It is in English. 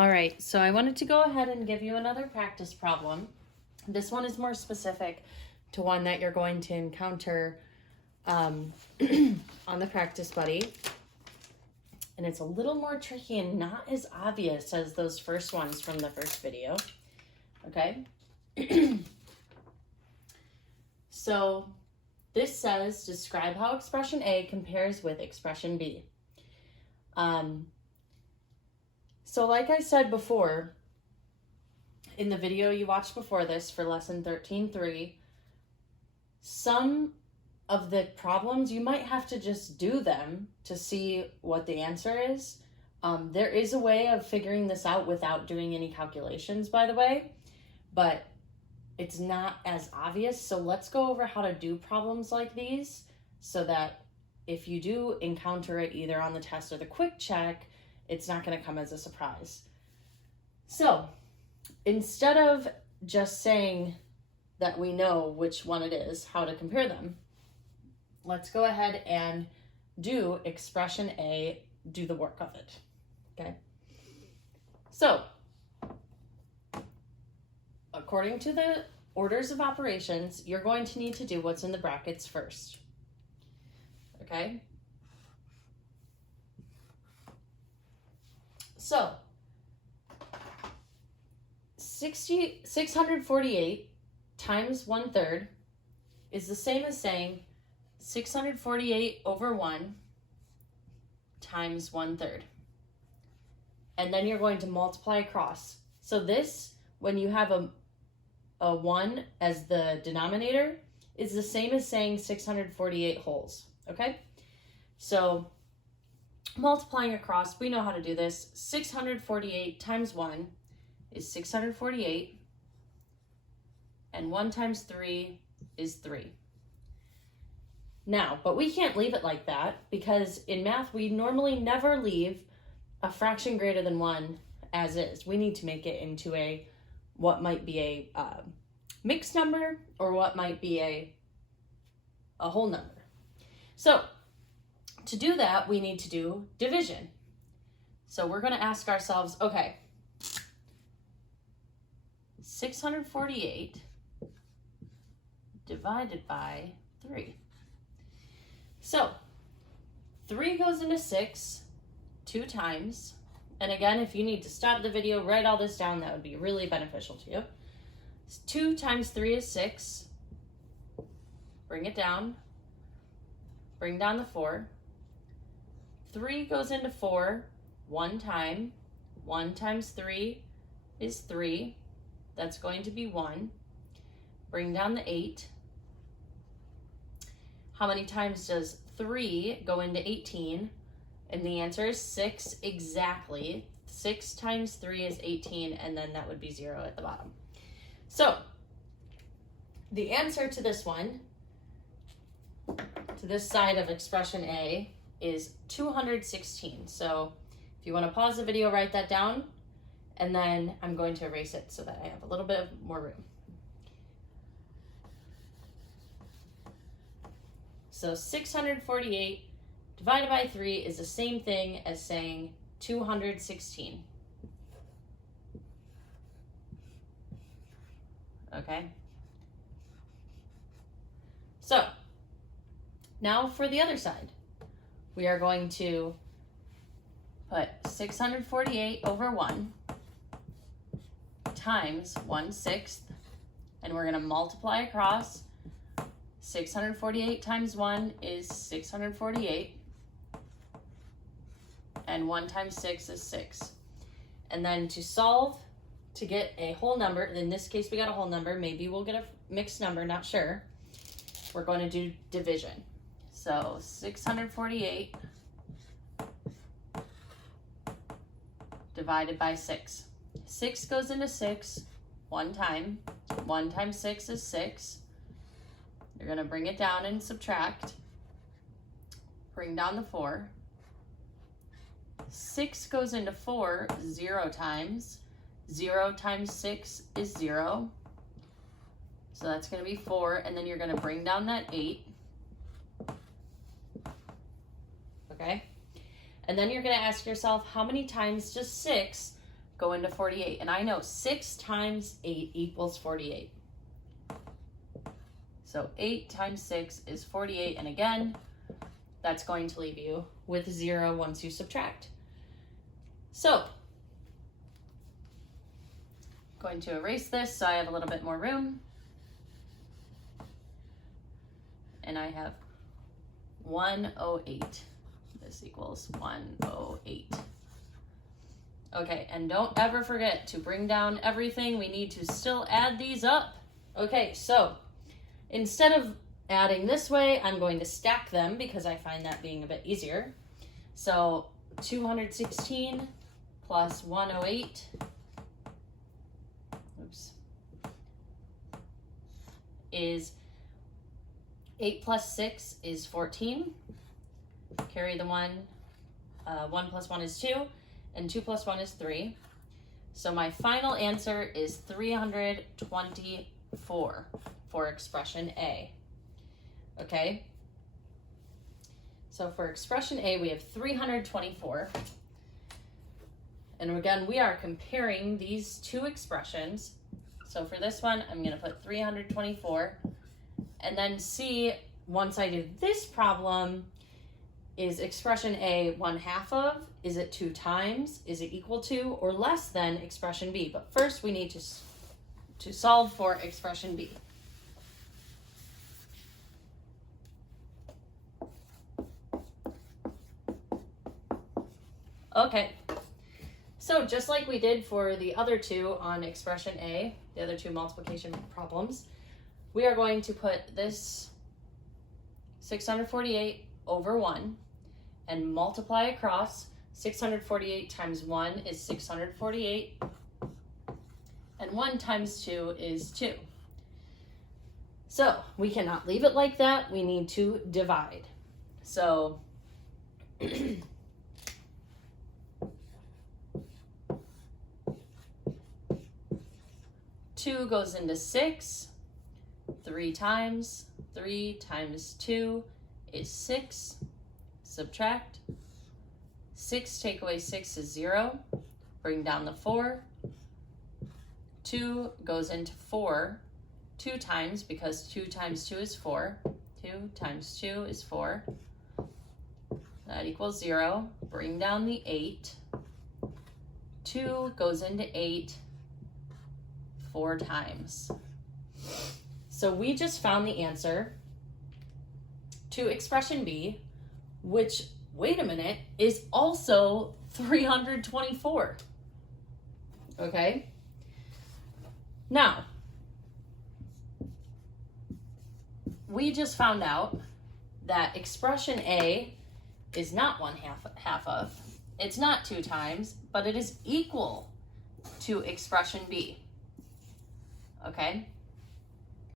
All right, so I wanted to go ahead and give you another practice problem. This one is more specific to one that you're going to encounter on the Practice Buddy. And it's a little more tricky and not as obvious as those first ones from the first video. Okay? So this says, describe how expression A compares with expression B. So like I said before, in the video you watched before this for lesson 13.3, some of the problems you might have to just do them to see what the answer is. There is a way of figuring this out without doing any calculations, by the way, but it's not as obvious. So let's go over how to do problems like these so that if you do encounter it either on the test or the quick check, it's not going to come as a surprise. So instead of just saying that we know which one it is, how to compare them, let's go ahead and do expression A, do the work of it, okay? So according to the orders of operations, you're going to need to do what's in the brackets first, okay? So 648 times 1/3 is the same as saying 648 over 1 times 1/3. And then you're going to multiply across. So this, when you have a 1 as the denominator, is the same as saying 648 wholes, okay? So multiplying across, we know how to do this. 648 times 1 is 648, and 1 times 3 is 3. Now, but we can't leave it like that because in math, we normally never leave a fraction greater than 1 as is. We need to make it into what might be a mixed number or what might be a whole number. So to do that, we need to do division. So we're going to ask ourselves, okay, 648 divided by 3. So 3 goes into 6 2 times. And again, if you need to stop the video, write all this down, that would be really beneficial to you. 2 times 3 is 6. Bring it down. Bring down the 4. 3 goes into 4 one time. 1 times 3 is 3. That's going to be 1. Bring down the 8. How many times does 3 go into 18? And the answer is 6 exactly. 6 times 3 is 18, and then that would be 0 at the bottom. So the answer to this one, to this side of expression A, is 216. So if you want to pause the video, write that down, and then I'm going to erase it so that I have a little bit more room. So 648 divided by 3 is the same thing as saying 216. Okay? So now for the other side, we are going to put 648 over 1 times 1/6, and we're going to multiply across. 648 times 1 is 648, and 1 times 6 is 6. And then to solve, to get a whole number, in this case we got a whole number, maybe we'll get a mixed number, not sure, we're going to do division. So 648 divided by 6. 6 goes into 6 one time. 1 times 6 is 6. You're going to bring it down and subtract. Bring down the 4. 6 goes into 4 0 times. 0 times 6 is 0. So that's going to be 4. And then you're going to bring down that 8. Okay? And then you're going to ask yourself, how many times does 6 go into 48. And I know 6 times 8 equals 48. So 8 times 6 is 48. And again, that's going to leave you with 0 once you subtract. So, going to erase this so I have a little bit more room. And I have 108. This equals 108. Okay, and don't ever forget to bring down everything. We need to still add these up. Okay, so instead of adding this way, I'm going to stack them because I find that being a bit easier. So 216 plus 108, is 8 plus 6 is 14. Carry the 1. 1 plus 1 is 2, and 2 plus 1 is 3. So my final answer is 324 for expression A. Okay? So for expression A, we have 324. And again, we are comparing these two expressions. So for this one, I'm going to put 324. And then C, once I do this problem, is expression A 1/2 of? Is it 2 times? Is it equal to or less than expression B? But first, we need to solve for expression B. Okay, so just like we did for the other two on expression A, the other two multiplication problems, we are going to put this 648 over 1 and multiply across. 648 times 1 is 648, and 1 times 2 is 2. So we cannot leave it like that. We need to divide. So 2 goes into 6 3 times. 3 times 2 is 6. Subtract. 6 take away 6 is 0. Bring down the 4. 2 goes into 4 2 times because 2 times 2 is 4. 2 times 2 is 4. That equals 0. Bring down the 8. 2 goes into 8 4 times. So we just found the answer to expression B, which, wait a minute, is also 324. Okay? Now, we just found out that expression A is not 1/2 of. It's not 2 times, but it is equal to expression B. Okay?